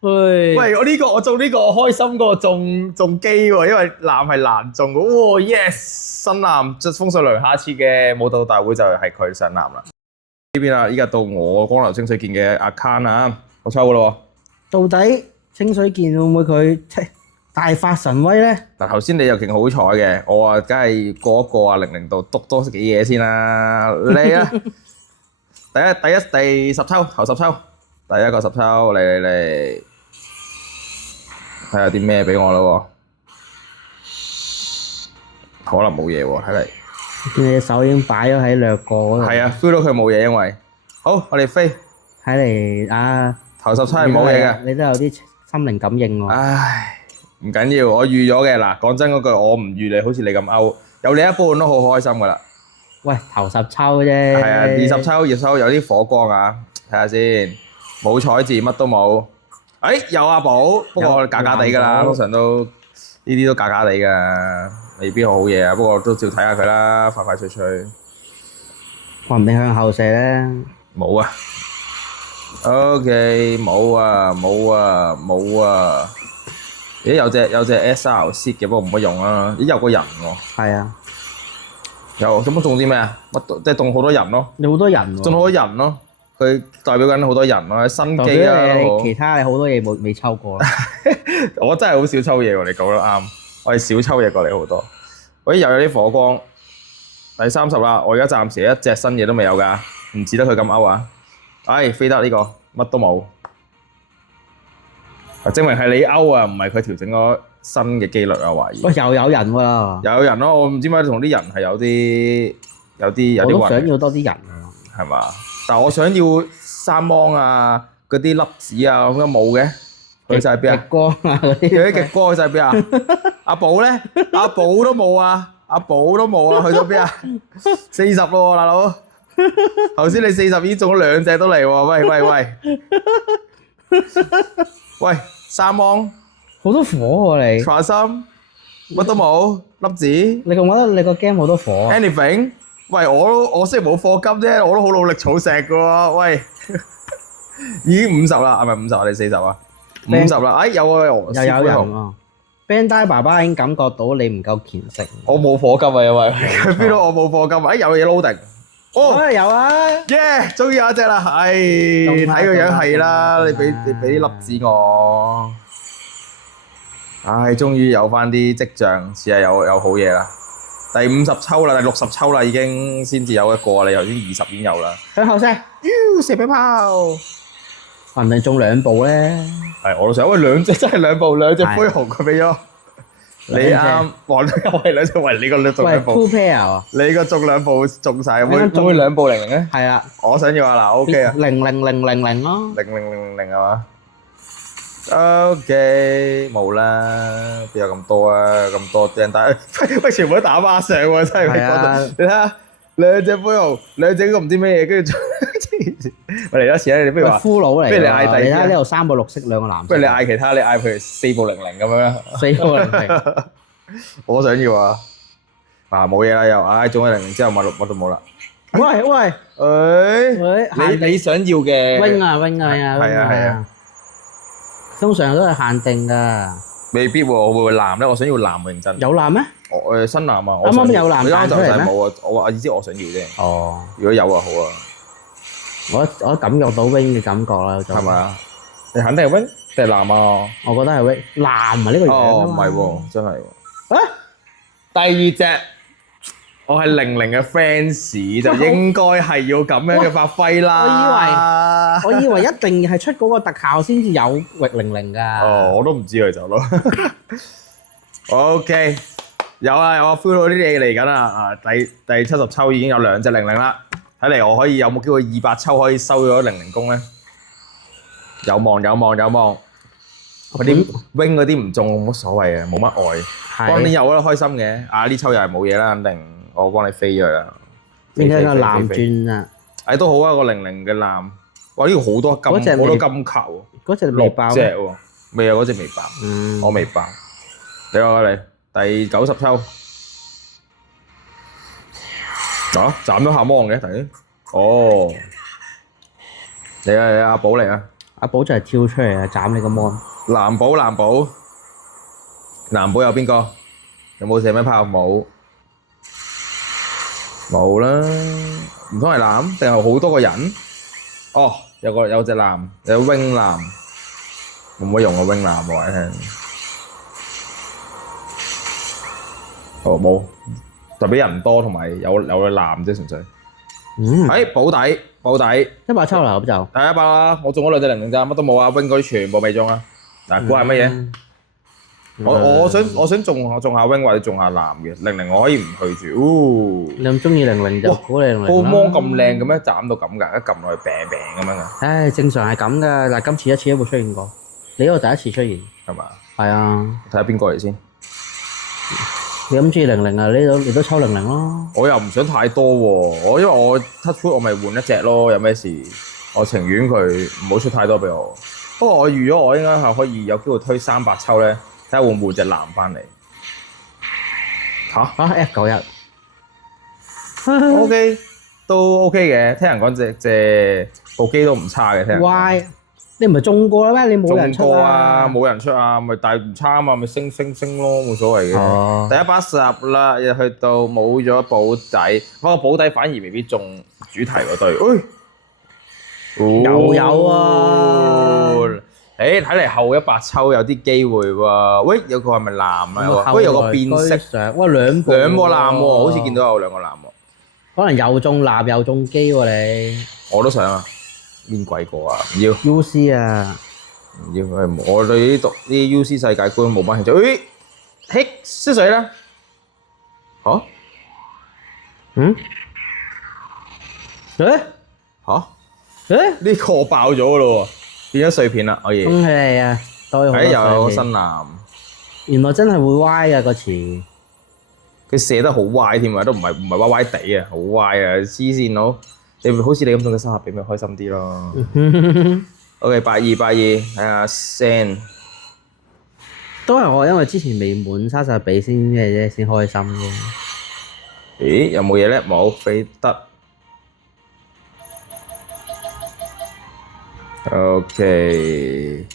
喂，我中呢個，我開心過中機喎，因為藍係難中嘅。哇 ，yes， 新藍即風水輪，下次嘅武道大會就係佢上藍啦。呢邊啊，依家到我光流清水健嘅 account 啊，我抽嘅咯到底清水健會唔會佢大發神威咧？嗱，頭先你又勁好彩嘅，我啊梗係過一過啊00度篤多幾嘢先啦，嚟啊！第十抽頭10抽，第一個10抽嚟，睇下啲咩俾我咯喎，可能冇嘢喎，睇嚟。見你隻手已經擺咗喺略過嗰度。係啊 ，feel 到佢冇嘢，因為好，我哋飛。睇嚟啊，頭10抽係冇嘢嘅。你都有啲心靈感應喎。唉，唔緊要，我預咗嘅嗱。講真嗰句，我唔預你好似你咁勾，有你一半都好開心噶啦。喂，頭10抽啫。係啊，20抽有啲火光啊，睇下先，冇彩字，乜都冇。有阿寶，不過假假地噶啦，通常都呢啲都假假地噶，未必好嘢啊。不過都照睇下佢啦，快快脆脆。話唔定向後射咧。冇啊。OK，冇啊。咦，有隻 SR set 嘅，不過唔可以用啊。咦，有個人喎。係啊。有，咁中啲咩啊？即係中好多人咯。有好多人喎。中好多人咯，佢代表緊好多人咯，新機啊。其他你好多嘢未抽過。我真係好少抽嘢喎，你講得啱。我係少抽嘢過你好多。又有啲火光。第30啦，我而家暫時一隻新嘢都未有㗎，唔似得佢咁勾啊！飛得呢個乜都冇，證明係你勾啊，唔係佢調整咗新嘅機率啊，懷疑。喂，又有人喎！又有人咯，我唔知點解同啲人係有啲我都想要多啲人啊，係嘛？但係我想要三芒啊，嗰啲粒子啊，咁樣冇嘅，佢就係邊啊？極光啊嗰啲。有啲極光就係邊啊？阿寶咧？阿寶都冇啊！阿寶都冇啊！去咗邊啊？40咯，大佬。頭先你40已經中咗2隻都嚟喎，喂，三芒好多火喎你。傳心乜都冇，粒子。你覺唔覺得你個 game 好多火啊 ？Anything？喂，我雖然冇課金啫，我都好努力儲石噶喎。喂，已經50啦，係咪50啊？定40啊？50啦。有啊，又有人喎。Bandai 爸爸已經感覺到你唔夠虔誠。我冇課金啊，因為佢 feel 到我冇課金。有嘢 loading。哦，有啊！耶，終於有一隻啦！睇個樣係啦，你俾啲粒子我。終於有翻啲跡象，似係有好嘢啦。第50抽啦，第60抽啦，已經先至有一個啦。你頭先20已經有啦。向後射，射俾炮。話唔定中2部咧。係，我都想。喂，2隻真係2部，2隻灰熊佢俾咗。你啱，哇！又係2隻，喂，你個中2部。喂 ，Two pair 啊！你個中2部中晒，會2部00咧？係啊。我想要啊，嗱 ，OK 啊。00000咯。00000係嘛？OK，冇啦，邊有咁多啊？咁多掟帶，喂，全部都打孖上喎，真係講到。你睇下2隻灰熊，2隻個唔知咩嘢，跟住我嚟多次啦，你不如話。骷髏嚟。不如你嗌第二。你睇呢度3部綠色，2個藍色。不如你嗌其他，你嗌譬如4部00咁樣啦。4部00。我想要啊！冇嘢啦又，中咗00之後乜都冇啦。喂，你想要嘅 wing 啊，係啊。通常都係限定㗎。未必喎，我會藍咧。我想要藍認真。有藍咩？新藍啊！啱啱有藍彈出嚟咩？冇啊！我意思我想要啫。哦。如果有啊，好啊。我感覺到 wing 嘅感覺啦。係咪啊？你肯定係 wing 定係藍啊？我覺得係 wing 藍啊，呢個樣啊嘛。唔係喎，真係喎。第2隻，我係00嘅 fans，就應該係要咁樣嘅發揮啦。我以為一定係出嗰個特效先至有00㗎。我都唔知佢就咯。OK，有啊 ，feel 到啲嘢嚟緊啦。第70抽已經有2隻00啦。睇嚟我可以有冇機會200抽可以收咗00公咧？有望。嗰啲 wing 嗰啲唔中冇乜所謂啊，冇乜愛。幫你有啦，開心嘅。呢抽又係冇嘢啦，肯定我幫你飛咗啦。變咗個藍鑽啊！都好啊，個00嘅藍。哇！呢個好多金，好多金球。嗰隻未爆。6隻喎，未啊，嗰隻未爆。我未爆。你話你第90抽。斬咗下芒嘅，睇。你阿寶嚟啊！阿寶就係跳出嚟啊，斬你個 mon。藍寶有邊個？有冇射咩炮？冇啦，唔通係藍定係好多個人？哦，有隻藍，有 wing 藍，冇乜用啊 wing 藍話你聽。哦冇，代表人多同埋有個藍啫純粹。保底100抽啦咁就。第100啦，我中咗2隻00咋，乜都冇啊 wing 嗰啲全部未中啊。嗱，估係乜嘢？我想中下 wing 或者中下藍嘅00，我可以唔去住。你咁中意00就估你00啦。個芒咁靚嘅咩？斬到咁㗎，一撳落去病咁樣㗎。唉，正常係咁㗎，但係今次一次都冇出現過。你呢個第一次出現。係嘛？係啊。睇下邊個嚟先。你咁中意00啊？你都抽00咯。我又唔想太多喎，因為我 touch wood 我咪換一隻咯，有咩事？我情願佢唔好出太多俾我。不過我預咗我應該係可以有機會推300抽咧。睇下會唔會隻藍翻嚟F91 OK 都 OK 嘅，聽人講隻部機都唔差嘅，聽人講。Y 你唔係中過啦咩？你冇人出啊？冇人出啊，咪但係唔差啊嘛，咪升咯，冇所謂嘅。第110啦，又去到冇咗保底，不過保底反而未必中主題嗰對。又有啊！睇嚟後100抽有啲機會喎。喂，有個係咪藍啊？喂，有個變色。哇，兩個藍喎，好似見到有2個藍喎。可能又中藍又中機喎你。我都想啊，邊鬼個啊？唔要。UC 啊？唔要，我對啲UC 世界觀冇乜興趣。嘿，失水啦。嚇？呢個爆咗咯喎！變咗碎片啦，可以。恭喜你啊！多咗好多碎片。又有新藍。原來真係會歪㗎個詞。佢射得好歪添啊，都唔係歪歪地啊，好歪啊！黐線佬，你好似你咁中嘅300比咪開心啲咯。OK， 82，睇下先。都係我因為之前未滿30比先嘅啫，先開心啫。咦？有冇嘢咧？冇，飛得。OK，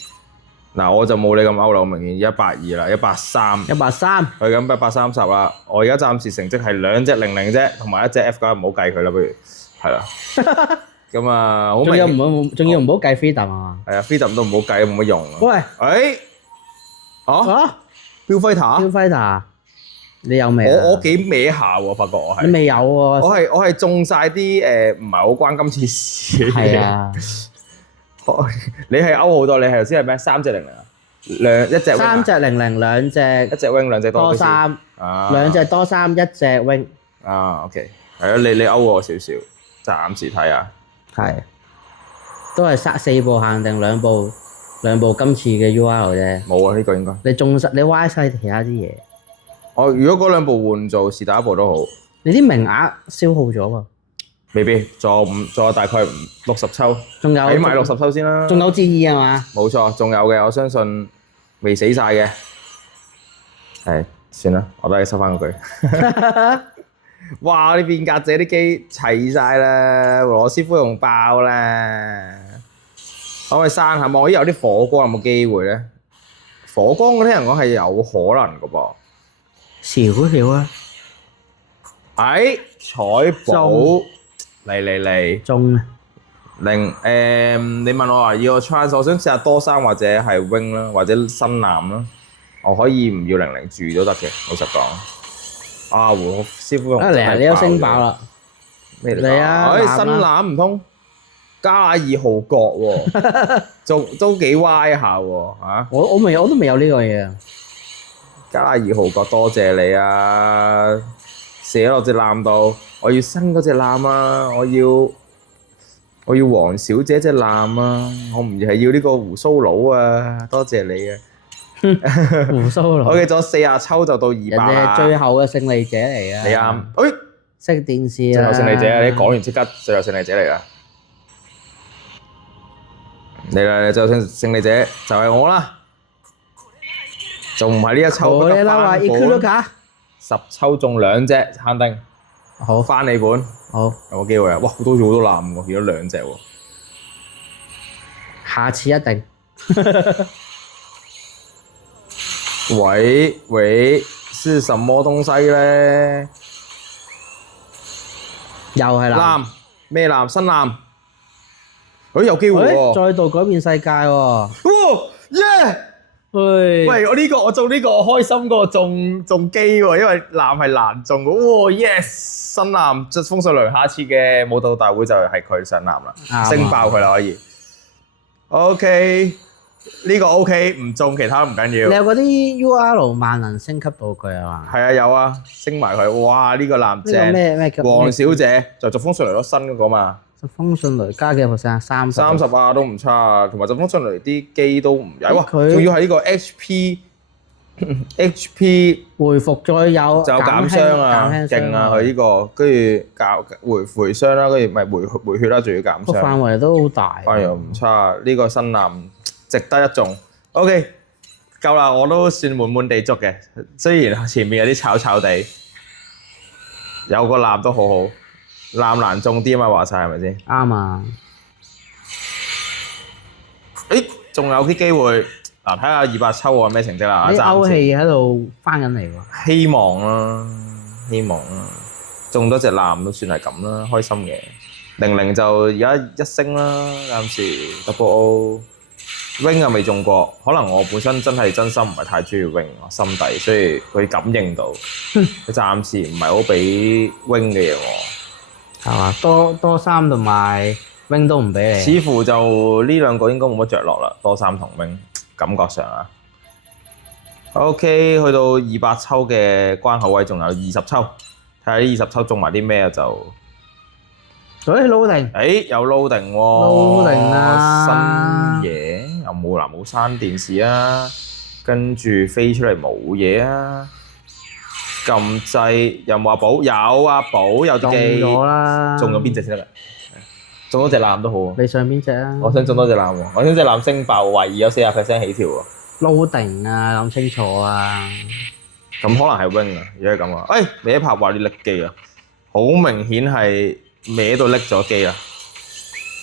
嗱我就冇你咁歐啦，好明顯120啦，130，去緊130啦。我而家暫時成績係2隻00啫，同埋1隻 F9，唔好計佢啦，不如係啦。咁啊，好明顯。仲要唔好計 freedom 啊？係啊 ，freedom 都唔好計，冇乜用啊。喂，標輝塔，你有未啊？我幾歪下喎，發覺我係。你未有喎？我係中晒啲唔係好關今次事嘅嘢。係啊。你係歐好多，你係頭先係咩？3隻00啊？一隻 wing 3隻00，2隻。一隻 wing， 2隻多3。2隻多3，1隻 wing。OK， 係啊，你歐我少少，暫時睇下。係。都係4部限定2部今次嘅 UR 啫。冇啊，呢個應該。你歪晒其他啲嘢。如果嗰2部換做是打一部都好。你啲名額消耗咗喎。未必，仲有大概60抽，仲有起碼60抽先啦。仲有戰意係嘛？冇錯，仲有嘅，我相信未死晒嘅。係，算啦，我都係收翻嗰句。哇！啲變革者啲機齊晒啦，俄羅斯夫用爆啦。可唔可以刪下？望有啲火光有冇機會咧？火光嗰啲人講係有可能嘅噃。少啊！彩寶。嚟中啊！你問我話要個 chance， 我想試下多3或者係 wing 啦，或者新藍啦，我可以唔要00住都得嘅，老實講。胡師傅嚟啊！你都升爆啦！咩嚟啊？新藍唔通加2號角喎，都幾歪下喎嚇！我都未有呢個嘢啊！加2號角，多謝你啊！射落隻藍度。我要新嗰隻藍啊！我要黃小姐隻藍啊！我唔係要呢個胡鬚佬啊！多謝你啊！胡鬚佬。OK，仲有40抽就到200啦。人哋最後嘅勝利者嚟啊！你啱。熄電視啊！最後勝利者，你講完即刻最後勝利者嚟啦！嚟啦！最後勝利者就係我啦！仲唔係呢一抽不得翻本？10抽中2隻限定。好，翻你本，好，有冇機會啊？哇，好多藍喎，見到2隻喎。下次一定。喂，是什麼東西咧？又係藍。藍咩藍？新藍。有機會喎。再度改變世界喎。哇耶！喂，我呢個我中呢個我開心過中機喎，因為藍係難中嘅。哇 yes！新藍即風信雷，下次嘅舞蹈大會就係佢上藍啦，升爆佢啦可以。OK，呢個 OK，唔中其他都唔緊要。你有嗰啲 UR 萬能升級道具係嘛？係啊有啊，升埋佢。哇呢個藍呢個正。咩叫？黃小姐就疾風迅雷咯，新嗰個嘛。疾風迅雷加幾多 percent？ 30啊都唔差，同埋疾風迅雷啲機都唔曳。哇！佢仲要係呢個 HP 回復再有就有減傷啊，勁啊！佢呢個跟住回傷啦，跟住咪回血啦，仲要減傷。個範圍都好大。哎呀唔差，呢個新藍值得一中。OK，夠啦，我都算滿滿地足嘅。雖然前面有啲炒炒地，有個藍都好好。藍難中啲啊嘛，話晒係咪先？啱啊！誒，仲有啲機會嗱，睇下200抽我咩成績啦。啲歐氣喺度翻緊嚟喎。希望啦，希望啦，中多隻藍都算係咁啦，開心嘅。00就而家一升啦，暫時 double O。Wing 又未中過，可能我本身真係真心唔係太中意 Wing 我心底，所以佢感應到，佢暫時唔係好俾 Wing 嘅嘢我。係嘛？多3同埋 Wing 都唔俾你。似乎就呢兩個應該冇乜着落啦，多3同 Wing 感覺上啊。OK， 去到200抽嘅關口位，仲有20抽，睇下呢20抽中埋啲咩就。loading。有 loading 喎。loading 啊！新嘢又冇冇閂電視啊，跟住飛出嚟冇嘢啊。撳掣有冇阿寶？有阿寶有啲機。中咗啦！中咗邊隻先得㗎？中多隻藍都好啊！你上邊隻啊？我想中多隻藍喎，我想隻藍升爆，懷疑有40% 起跳喎。loading 啊，諗清楚啊！咁可能係 wing 啊，如果係咁啊，你一拍話你拎機啊，好明顯係歪到拎咗機啊。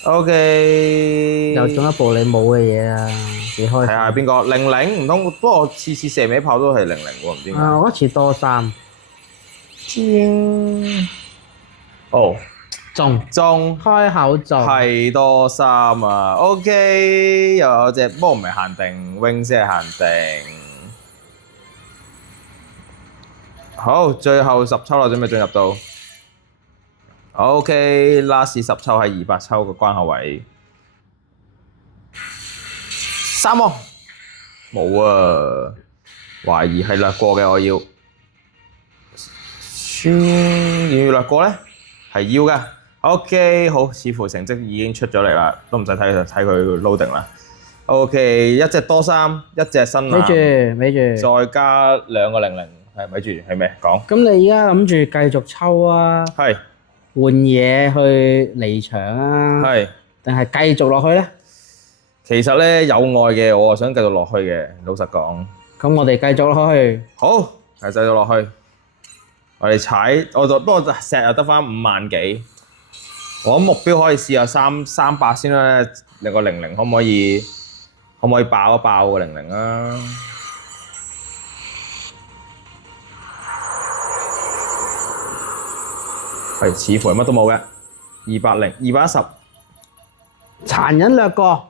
OK， 又中一部你冇嘅嘢啊！幾開心！睇下邊個00唔通？不過我次射尾炮都係00喎，唔知點解。我嗰次多3。哦，中開口中係多3啊 ！OK， 又有隻，不過唔係限定 wing 先係限定。好，最後10抽啦，準備進入到。OK，last 10抽係200抽嘅關口位。3喎，冇啊，懷疑係略過嘅，我要。要略過咧？係要嘅。OK， 好，似乎成績已經出咗嚟啦，都唔使睇佢 loading 啦。OK， 一隻多3，一隻新藍，咪住，再加2個00，係咪住？係咩？講。咁你而家諗住繼續抽啊？係。換嘢去離場啊？係。定係繼續落去咧？其實咧有愛嘅，我想繼續落去嘅，老實講。咁我哋繼續落去。好，係繼續落去。我哋踩，不過石又得返5萬幾。我諗目標可以試下300先啦，你個00可唔可以爆一爆個00啊？係，似乎係乜都冇嘅，210、210，殘忍掠過。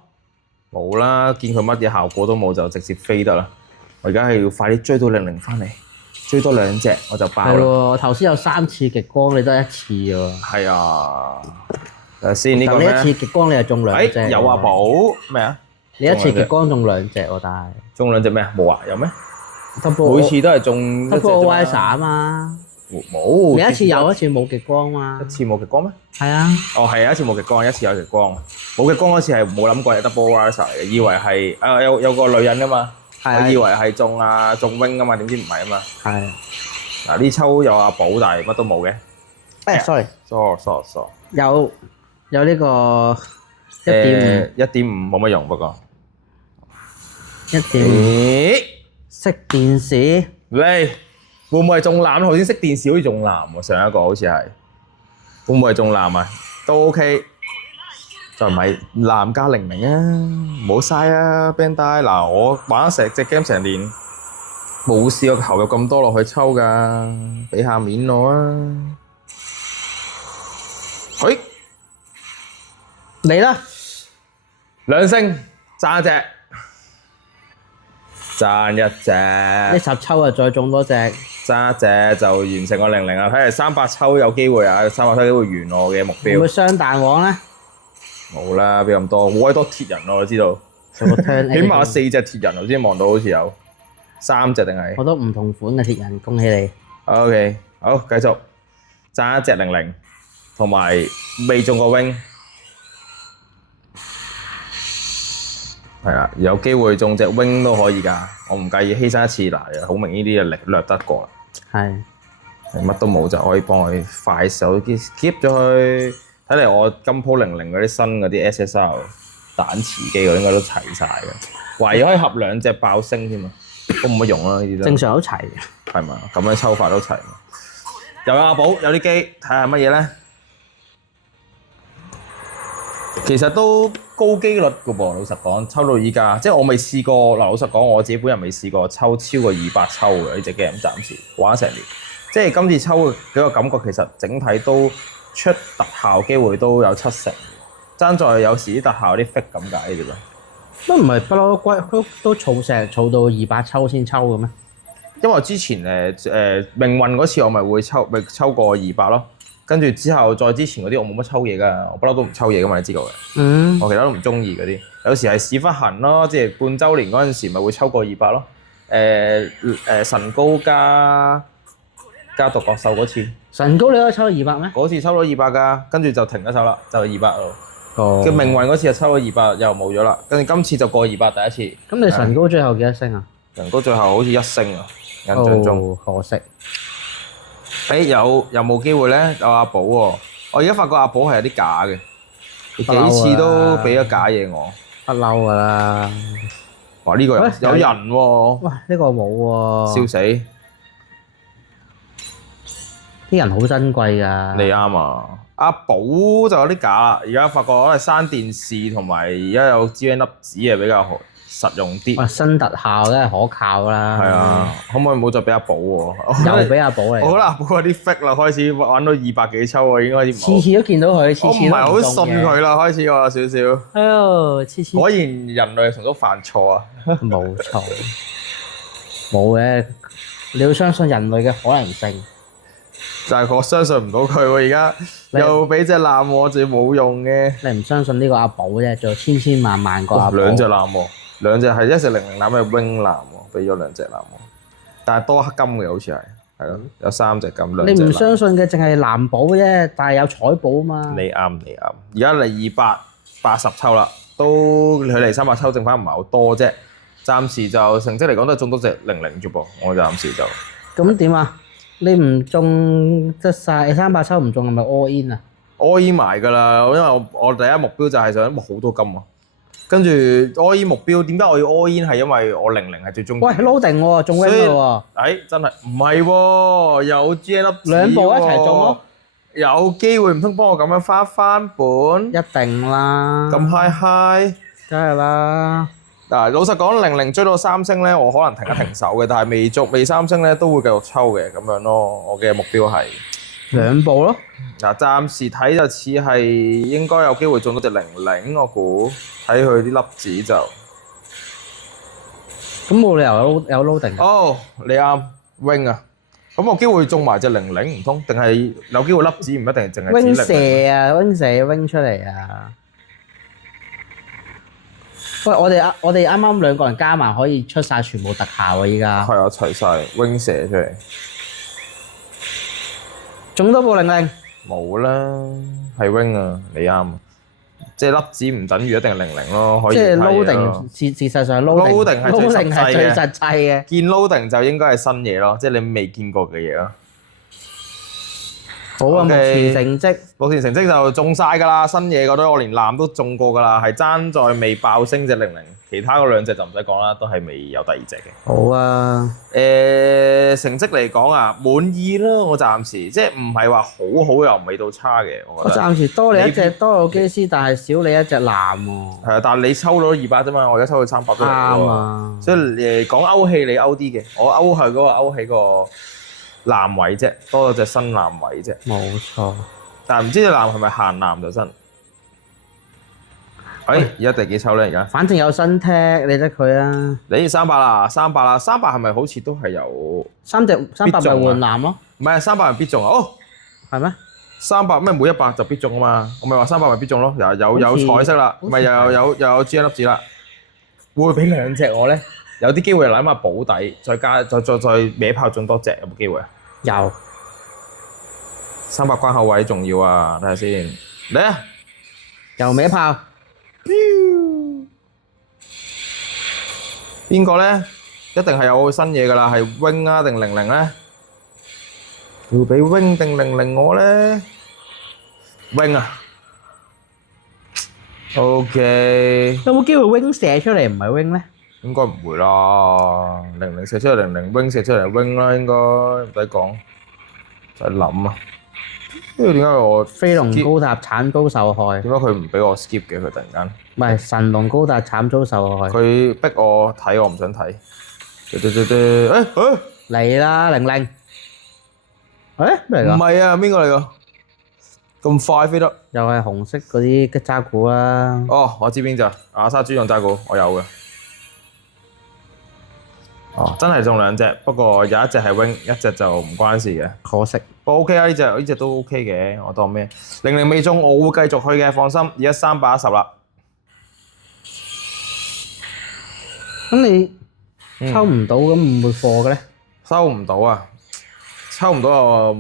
冇啦，見佢乜嘢效果都冇就直接飛得啦。我而家係要快啲追到00返嚟，追多2隻我就爆啦。係喎，頭先有3次極光，你得1次喎。係啊，睇下先呢個咩？但你一次極光你就中2隻。有啊寶咩啊？你一次極光中2隻喎，但係中2隻咩啊？冇啊？有咩？ Double 每次都係中一隻啫 Double 嘛 Visor 啊嘛。冇。你一次有，一次冇極光嘛？一次冇極光咩？係啊。哦，係啊，一次冇極光，一次有極光。冇極光嗰次係冇諗過係 Double Visor 嚟嘅，以為係有個女人噶嘛。我以為係中 wing 噶嘛，點知唔係啊嘛。係。嗱呢抽有阿寶，但係乜都冇嘅。sorry。有呢個1.5。1.5冇乜用不過。1.5。熄電視。嚟。會唔會係中藍？頭先熄電視好似中藍喎，上一個好似係。會唔會係中藍啊？都 OK。就唔係藍加00啊，唔好嘥啊 Bandai。嗱，我玩咗隻 game 成年，冇試過投入咁多落去抽㗎，俾下面我啊！嘿，嚟啦！ 2星爭一隻，爭一呢隻， 10抽啊，再中多隻。爭一隻就完成個00啦。睇嚟300抽有機會啊，300抽有機會完我嘅目標。會唔會雙彈王咧？冇啦，邊咁多？好鬼多鐵人咯，我知道。做個 turn 起 A 碼4隻鐵人，頭先望到好似有3隻定係好多唔同款嘅鐵人，恭喜你！ ？OK，好，繼續爭一隻00，同埋未中過 wing。係啦，有機會中隻 wing 都可以㗎，我唔介意犧牲一次嗱，好明呢啲就略得過啦。係乜都冇就可以幫佢快手 skip 咗佢。睇嚟我今鋪00嗰啲新嗰啲 SSR 彈磁機我應該都齊晒嘅，懷疑可以合2隻爆星添啊！都冇乜用啦呢啲都。正常都齊嘅。係嘛？咁樣抽法都齊。又有阿寶，有啲機，睇下乜嘢咧？其實都高機率嘅噃，老實講，抽到依家，即係我未試過。嗱，老實講，我自己本人未試過抽超過200抽嘅呢隻 game，暫時玩咗成年。即係今次抽嘅幾個感覺，其實整體都出特效機會都有70%，爭在有時啲特效啲 fake 咁解嘅啫嘛。都唔係不嬲貴，都儲成儲到200抽先抽嘅咩？因為之前命運嗰次我咪會抽過200咯，跟住之後再之前嗰啲我冇乜抽嘢㗎，我不嬲都唔抽嘢㗎嘛，你知道嘅。嗯。我其他都唔中意嗰啲，有時係屎忽痕咯，即係半週年嗰陣時咪會抽過200咯。神高加獨角獸嗰次，神高你可以抽到200咩？嗰次抽到200㗎，跟住就停咗手啦，就200咯。哦。叫命運嗰次就抽咗200，又冇咗啦。跟住今次就過200第一次。咁你神高最後幾多星啊？神高最後好似1星啊，印象中。可惜。有冇機會咧？有阿寶喎，我而家發覺阿寶係有啲假嘅，幾次都俾咗假嘢我。不嬲㗎啦。哇！呢個有人喎。哇！呢個冇喎。笑死！啲人好珍貴㗎。你啱啊！阿寶就有啲假啦，而家發覺可能閂電視同埋而家有 GN 粒子係比較實用啲。哇！新特效梗係可靠啦。係啊，可唔可以唔好再俾阿寶喎？又俾阿寶嚟。我覺得阿寶有啲 fake 啦，開始玩到200幾抽喎，已經開始唔好。次次都見到佢，次次都我唔係好信佢啦，開始我有少少。哎呦，次次。果然人類從都犯錯啊！冇錯，冇嘅，你要相信人類嘅可能性。但係我相信唔到佢喎，而家又俾隻藍我，仲要冇用嘅。你唔相信呢個阿寶啫，仲有千萬個阿寶。兩隻藍喎，兩隻係一隻00藍，係 wing 藍喎，俾咗2隻藍喎。但係多黑金嘅好似係咯，有3隻金兩隻藍。你唔相信嘅淨係藍寶啫，但係有彩寶啊嘛。你啱。而家嚟280抽啦，都距離300抽剩翻唔係好多啫。暫時就成績嚟講都係中多隻00啫噃，我暫時就。咁點啊？你唔中得晒300抽唔中係咪 all in 啊 ？all in 埋㗎啦，因為我第一目標就係想好多金啊。跟住 all in 目標，點解我要 all in 係因為我00係最中意。喂 loading 喎，中 win 喎。真係唔係喎，有 GN 粒子喎。兩部一齊中咯。有機會唔通幫我咁樣翻本？一定啦。咁 high，梗係啦。嗱，老實講00追到3星咧，我可能停一停手嘅，但係未3星咧都會繼續抽嘅咁樣咯。我嘅目標係2部咯。嗱，暫時睇就似係應該有機會中到隻00，我估睇佢啲粒子就。咁冇理由有 loading。哦，你啱 wing 啊，咁我機會中埋隻00唔通？定係有機會粒子唔一定淨係 wing 指00。射啊 wing 射 wing 出嚟啊！喂，我哋啱啱2個人加埋可以出晒全部特效啊！依家係啊，齊晒 wing 射出嚟，中多部00。冇啦，係 wing 啊，你啱。即係粒子唔等於一定係00咯，可以即係睇 loading，事實上 loading 係最實際係最實際嘅。見 loading 就應該係新嘢咯，即係你未見過嘅嘢咯。好啊，目前成績目前成績就中晒㗎啦，新嘢嗰堆我連藍都中過㗎啦，係爭在未爆升隻00，其他嗰兩隻就唔使講啦，都係未有第二隻嘅。好啊，成績嚟講啊，滿意啦，我暫時即係唔係話好又唔係到差嘅，我我覺得。暫時多你一隻多魯基斯，但係少你一隻藍喎。係啊，但係你抽到200啫嘛，我而家抽到300都嚟啱喎。啊，所以講歐氣你歐啲嘅，我歐係嗰個歐氣個藍位啫，多咗隻新藍位啫。冇錯。但係唔知隻藍係咪限藍就真？而家第幾抽咧？而家反正有新踢，你得佢啊。你300啦，300啦，300係咪好似都係有300咪換藍咯？唔係300係必中啊！哦，係咩？300咩？每100就必中啊嘛！我咪話300咪必中咯，有彩色啦，咪又有 G 粒子啦。會唔會俾2隻我咧？有啲機會諗下保底，再歪炮中多隻，有冇機會啊？有。300關口位重要啊！睇下先，嚟啊！又歪炮。邊個咧？一定係有新嘢㗎啦，係 wing 啊定00咧？要俾 wing 定00我咧 ？wing 啊 ，OK。有冇機會 wing 射出嚟唔係 wing 咧？應該唔會啦，00射出嚟00，wing 射出嚟 wing 啦，應該唔使講，就係諗啊。因為點解我飛龍高塔慘遭受害？點解佢唔俾我 skip 嘅？佢突然間唔係神龍高塔慘遭受害。佢逼我睇，我唔想睇。嚟啦00，咩嚟㗎？唔係啊，邊個嚟㗎？咁快飛得？又係紅色嗰啲吉渣古啦。哦，我知邊隻亞沙專用渣古，我有嘅。哦，真係中2隻，不過有一隻係 wing，一隻就唔關事嘅。可惜。不過 OK 啊，呢隻都 OK 嘅，我當咩？00未中，我會繼續去嘅，放心。而家310啦。咁你抽唔到咁唔會貨嘅咧？收唔到啊！抽唔到啊！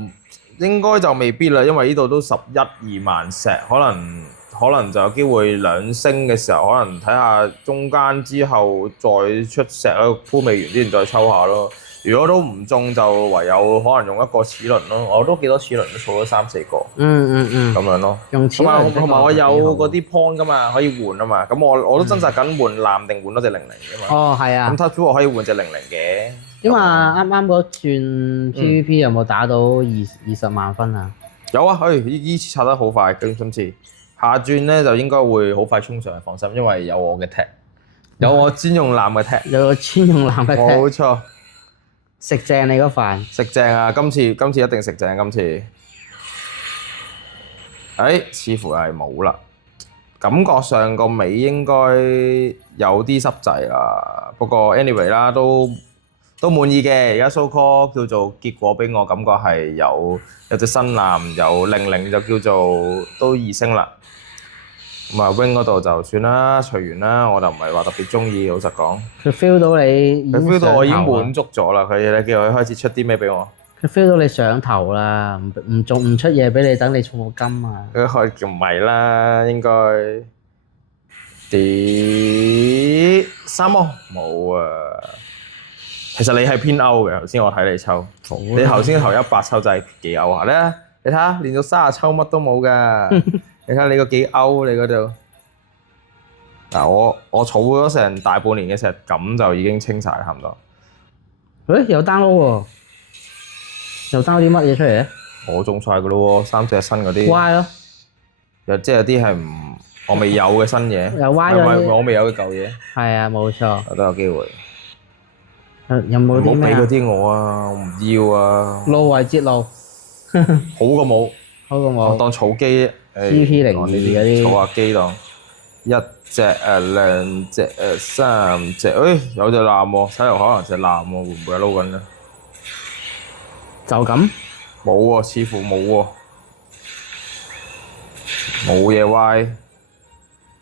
應該就未必啦，因為呢度都11-2萬石，可能就有機會2升嘅時候，可能睇下中間之後再出石咯，鋪未完之前再抽下咯。如果都唔中，就唯有可能用一個齒輪咯。我都幾多齒輪都儲咗3-4個。咁樣咯。用齒輪同埋我有嗰啲 point 噶嘛，可以換啊嘛。咁我都掙扎緊換藍定換多隻00嘅嘛。哦，係啊。咁 touch 我可以換隻00嘅。因為啱啱嗰轉 PVP 有冇打到20萬分啊？有啊，依次刷得好快，今次下轉咧就應該會好快衝上去，放心，因為有我嘅踢，有我專用藍嘅踢，有個專用藍嘅踢，冇錯，食正你個飯，食正啊！今次一定食正，今次，似乎係冇啦，感覺上個尾應該有啲濕滯啦，不過 anyway 啦，都滿意嘅。而家 so call 叫做結果俾我感覺係有隻新藍，有00就叫做都2升啦。咁啊 wing 嗰度就算啦，隨緣啦，我就唔係話特別中意，老實講。佢 feel 到你，佢 feel 到我已經滿足咗啦。佢叫佢開始出啲咩俾我？佢 feel 到你上頭啦，唔出嘢俾你，等你儲個金啊！佢開唔係啦，應該啲3毛冇啊。其實你係偏歐嘅，頭先我睇你抽，你頭先頭100抽就係幾歐下咧？你睇下連到30抽乜都冇㗎。你睇下你個幾歐你嗰度嗱，我儲咗成大半年嘅石，咁就已經清晒差唔多。有 download 喎，又 download 啲乜嘢出嚟咧？我中晒㗎咯喎，3隻新嗰啲。歪咯，即係有啲係我未有嘅新嘢，又歪咗啲。我未有嘅舊嘢。係啊，冇錯。都有機會。有冇啲咩啊？唔好俾嗰啲我啊，我唔要啊。路為捷路，好過冇。好過冇。我當草機。CP02嗰啲。草下機當。1隻2隻3隻，有隻藍喎，睇嚟可能隻藍喎，會唔會係撈緊咧？就咁？冇喎，似乎冇喎。冇嘢歪，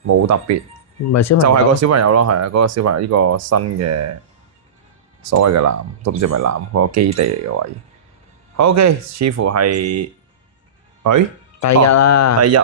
冇特別。唔係小朋友。就係個小朋友咯，係啊，嗰個小朋友呢個新嘅所謂嘅藍，都唔知係咪藍，嗰個基地嚟嘅位。好 OK，似乎係，第日啊。第日。